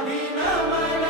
Madina, my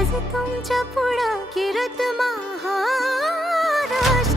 आज तुमच्या पुढं किरत महाराज.